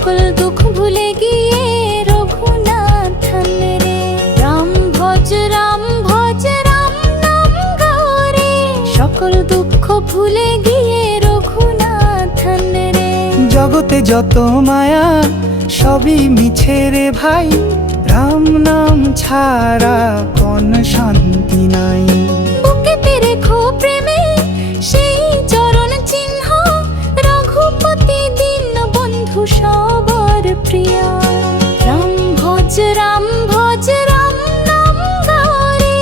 সকল দুঃখ ভুলে গিয়ে রঘুনাথন রে। রাম ভজ রাম ভজ রাম নাম গাও রে, সকল দুঃখ ভুলে গিয়ে রঘুনাথন রে। জগতে যত মায়া সবই মিছে রে ভাই, রাম নাম ছাড়া কোন শান্তি নাই। বুকেতে রেখো প্রেমে সেই চরণ চিহ্ন, রঘুপতি দীন বন্ধু সবার প্রিয়। রাম ভজ রাম ভজ রাম নাম গাও রে।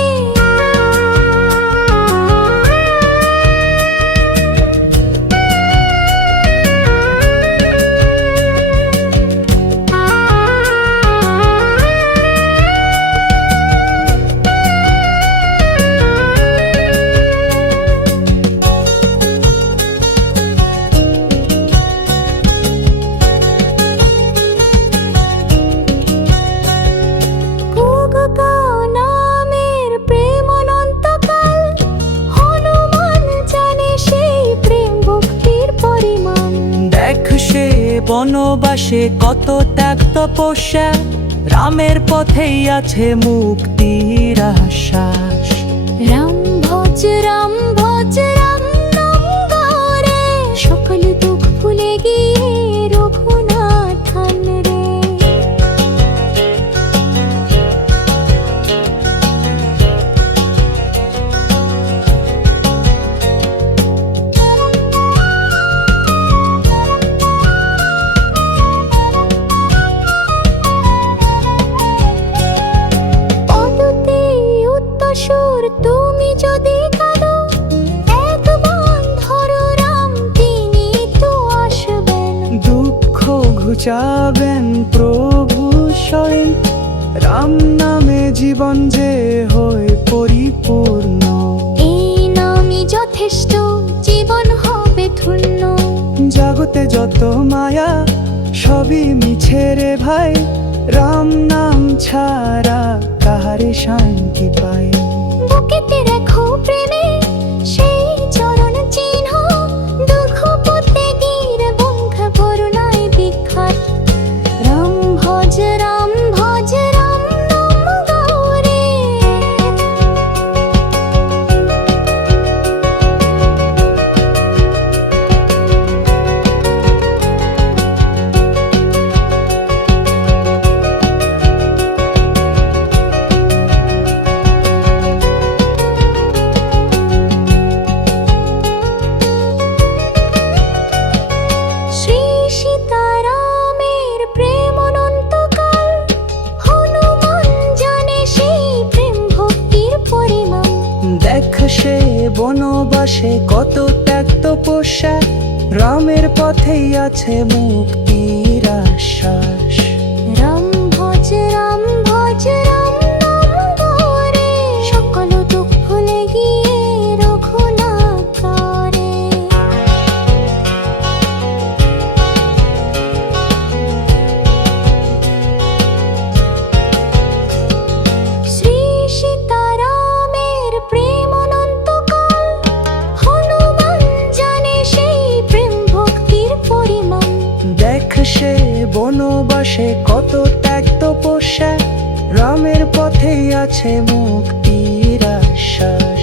বনবাসে কত ত্যাগ তপস্যা, রামের পথেই আছে মুক্তির আশ্বাস। রাম ভজ রাম ভজ রাম নাম গাও রে, সকল দুঃখ ভুলে গিয়ে রঘুনাথন রে। তুমি যদি কাঁদো একবার ধরো রাম, তিনি তো আসবেন। দুঃখ ঘুচাবেন প্রভু স্বয়ং, রাম নামে জীবন যে হয় পরিপূর্ণ। এই নামই যথেষ্ট, জীবন হবে ধন্য। জগতে যত মায়া সবই মিছে রে ভাই, রাম নাম ছাড়া কাহারে শান্তি পাই। বুকেতে রেখো প্রেমে সেই চরণ চিহ্ন, দুঃখপতে দীর বন্ধু করুণায় বিখ্যাত। রাম ভজ রাম ভজ রাম নাম গাও রে। সে বনবাসে কত ত্যাগ তপস্যা, রামের পথেই আছে মুক্তির আশ্বাস। রাম ভজ রাম ভজ রাম নাম গাও রে, সকল দুঃখ ভুলে গিয়ে রঘুনাথ রে। শ্রী সীতারামের প্রেম অনন্তকাল, হনুমান জানে সেই প্রেম ভক্তির পরিমাণ। দেখ সে বনবাসে কত ত্যাগ তপস্যা, রামের পথেই আছে মুক্তির আশ্বাস।